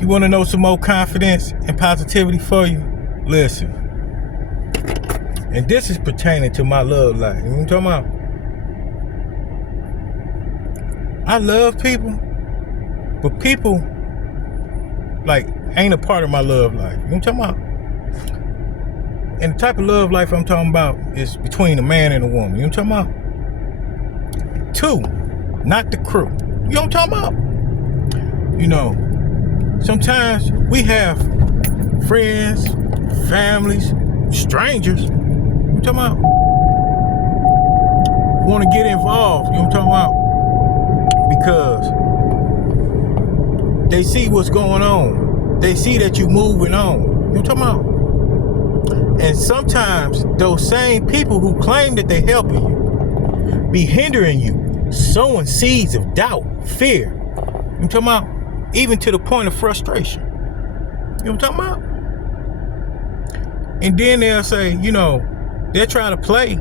You want to know some more confidence and positivity for you? Listen. And this is pertaining to my love life. You know what I'm talking about? I love people, but people like ain't a part of my love life. You know what I'm talking about? And the type of love life I'm talking about is between a man and a woman. You know what I'm talking about? Two, not the crew. You know what I'm talking about? You know, sometimes we have friends, families, strangers. You know what I'm talking about? Want to get involved. You know what I'm talking about? Because they see what's going on. They see that you moving on. You know what I'm talking about? And sometimes those same people who claim that they helping you be hindering you, sowing seeds of doubt, fear. You know what I'm talking about? Even to the point of frustration. You know what I'm talking about? And then they'll say, you know, they're trying to play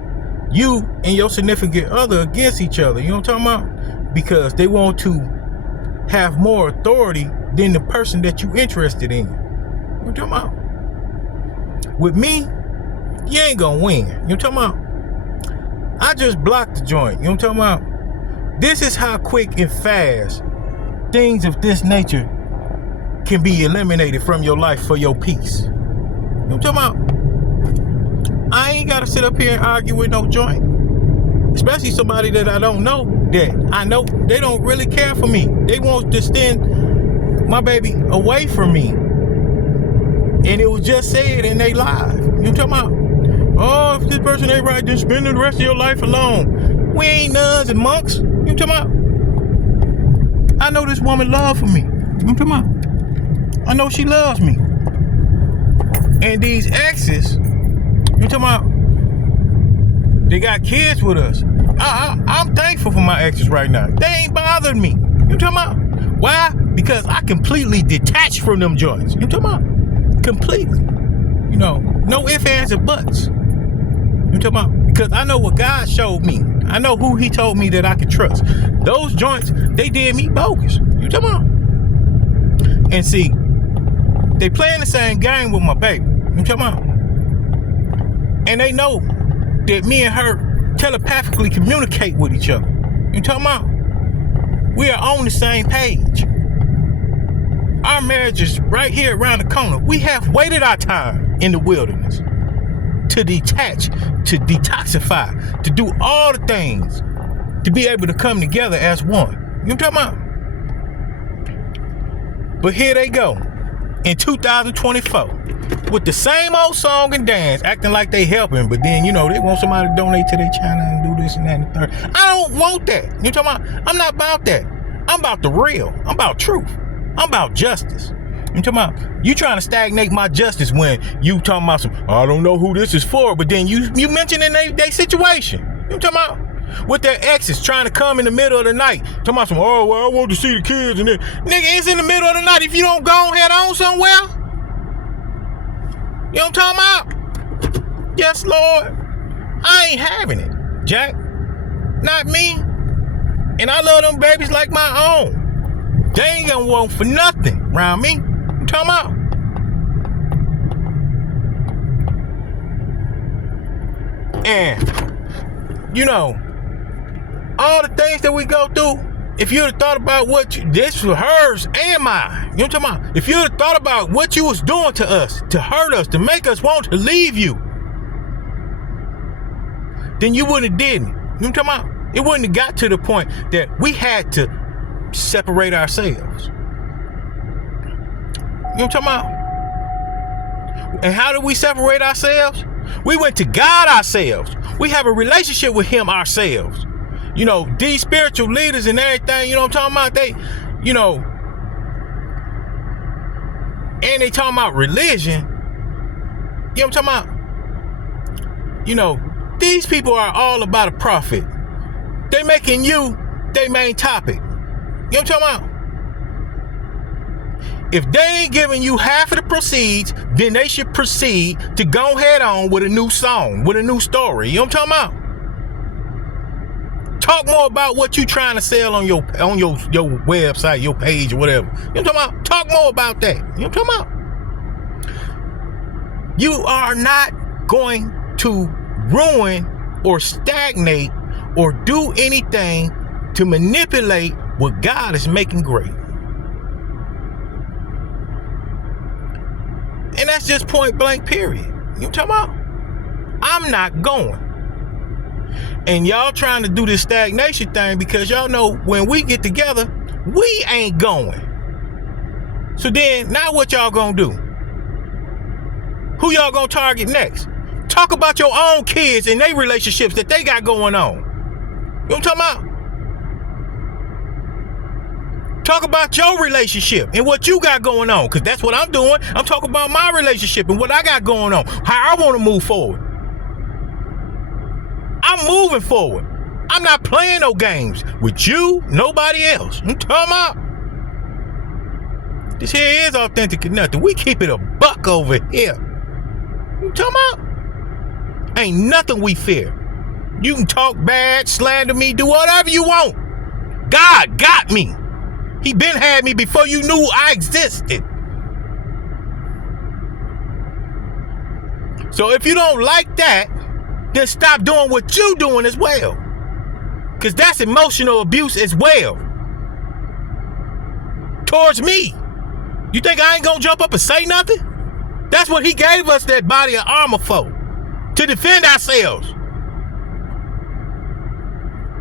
you and your significant other against each other. You know what I'm talking about? Because they want to have more authority than the person that you're interested in. You know what I'm talking about? With me, you ain't gonna win. You know what I'm talking about? I just blocked the joint. You know what I'm talking about? This is how quick and fast things of this nature can be eliminated from your life for your peace. You know what I'm talking about? I ain't gotta sit up here and argue with no joint. Especially somebody that I don't know, that I know they don't really care for me. They want to send my baby away from me. And it was just said in their live. You know what I'm talking about? Oh, if this person ain't right, then spend the rest of your life alone. We ain't nuns and monks. You know what I'm talking about? I know this woman love for me. You know what I'm talking about? I know she loves me. And these exes, you know what I'm talking about? They got kids with us. I'm thankful for my exes right now. They ain't bothered me. You know what I'm talking about? Why? Because I completely detached from them joints. You know what I'm talking about? Completely. You know, no ifs, ands, or buts. You know what I'm talking about? Because I know what God showed me. I know who he told me that I could trust. Those joints, they did me bogus. You know what I'm talking about? And see, they playing the same game with my baby. You know what I'm talking about? And they know that me and her telepathically communicate with each other. You know what I'm talking about? We are on the same page. Our marriage is right here around the corner. We have waited our time in the wilderness to detach, to detoxify, to do all the things, to be able to come together as one. You know what I'm talking about? But here they go in 2024 with the same old song and dance, acting like they helping, but then, you know, they want somebody to donate to their channel and do this and that and the third. I don't want that. You know what I'm talking about? I'm not about that. I'm about the real. I'm about truth. I'm about justice. You talking about you trying to stagnate my justice when you talking about some, I don't know who this is for, but then you mentioning their situation. You talking about with their exes trying to come in the middle of the night, talking about some, oh well, I want to see the kids, and then nigga, it's in the middle of the night. If you don't go head on somewhere, you know what I'm talking about? Yes, Lord, I ain't having it, Jack. Not me. And I love them babies like my own. They ain't gonna want for nothing around me. I'm talking about. And, you know, all the things that we go through, if you'd have thought about this was hers and mine. You know what I'm talking about? If you'd have thought about what you was doing to us, to hurt us, to make us want to leave you, then you wouldn't have did it. You know what I'm talking about? It wouldn't have got to the point that we had to separate ourselves. You know what I'm talking about? And how do we separate ourselves? We went to God ourselves. We have a relationship with him ourselves. You know, these spiritual leaders and everything, you know what I'm talking about? They, you know, and they talking about religion. You know what I'm talking about? You know, these people are all about a profit. They making you their main topic. You know what I'm talking about? If they ain't giving you half of the proceeds, then they should proceed to go head on with a new song, with a new story. You know what I'm talking about? Talk more about what you trying to sell on your website, your page, or whatever. You know what I'm talking about? Talk more about that. You know what I'm talking about? You are not going to ruin or stagnate or do anything to manipulate what God is making great. And that's just point blank, period. You know what I'm talking about? I'm not going. And y'all trying to do this stagnation thing because y'all know when we get together, we ain't going. So then, now what y'all gonna do? Who y'all gonna target next? Talk about your own kids and their relationships that they got going on. You know what I'm talking about? Talk about your relationship and what you got going on, because that's what I'm doing. I'm talking about my relationship and what I got going on, how I want to move forward. I'm moving forward. I'm not playing no games with you, nobody else. I'm talking about. This here is authentic and nothing. We keep it a buck over here. You talking about? Ain't nothing we fear. You can talk bad, slander me, do whatever you want. God got me. He been had me before you knew I existed. So if you don't like that, then stop doing what you doing as well. Because that's emotional abuse as well. Towards me. You think I ain't gonna jump up and say nothing? That's what he gave us that body of armor for. To defend ourselves.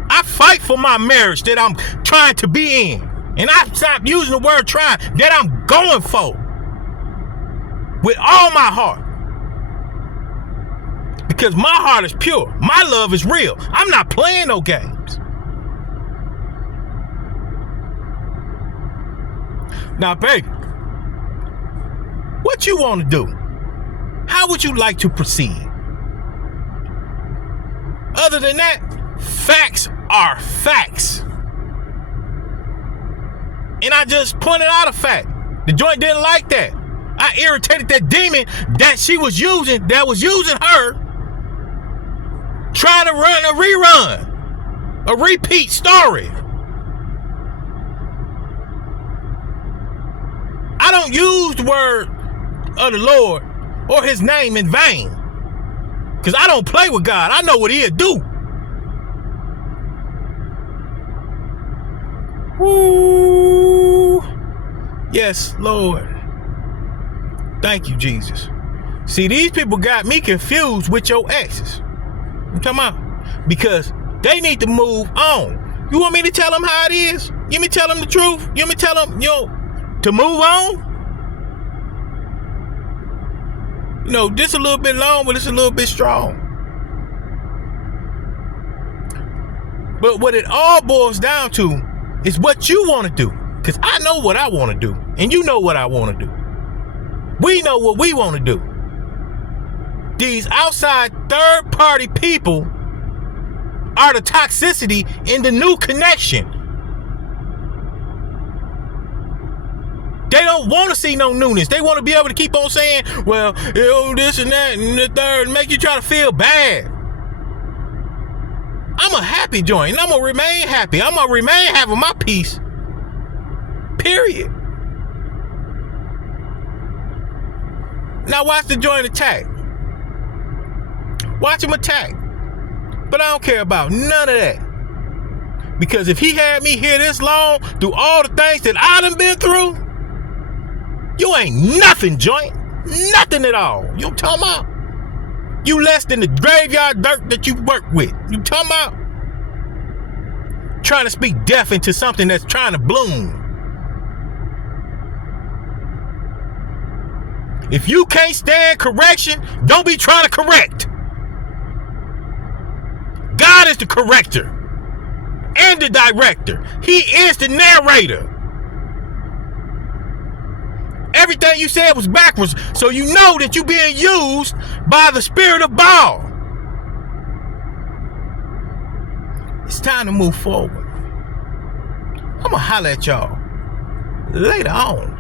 I fight for my marriage that I'm trying to be in. And I stopped using the word trying, that I'm going for. With all my heart. Because my heart is pure. My love is real. I'm not playing no games. Now, baby, what you want to do? How would you like to proceed? Other than that, facts are facts. And I just pointed out a fact. The joint didn't like that. I irritated that demon that she was using, that was using her, trying to run a rerun, a repeat story. I don't use the word of the Lord or his name in vain. Because I don't play with God. I know what he'll do. Woo. Yes, Lord. Thank you, Jesus. See, these people got me confused with your exes. I'm talking about because they need to move on. You want me to tell them how it is? You want me to tell them the truth? You want me to tell them, to move on? This a little bit long, but it's a little bit strong. But what it all boils down to is what you want to do. Because I know what I want to do. And you know what I want to do. We know what we want to do. These outside third-party people are the toxicity in the new connection. They don't want to see no newness. They want to be able to keep on saying, well, this and that and the third, and make you try to feel bad. I'm a happy joint, and I'm going to remain happy. I'm going to remain having my peace. Period. Now watch the joint attack. Watch him attack. But I don't care about none of that. Because if he had me here this long, through all the things that I done been through, you ain't nothing, joint. Nothing at all. You talking about? You less than the graveyard dirt that you work with. You talking about? Trying to speak death into something that's trying to bloom. If you can't stand correction, don't be trying to correct. God is the corrector and the director. He is the narrator. Everything you said was backwards, so you know that you're being used by the spirit of Baal. It's time to move forward. I'm gonna holler at y'all later on.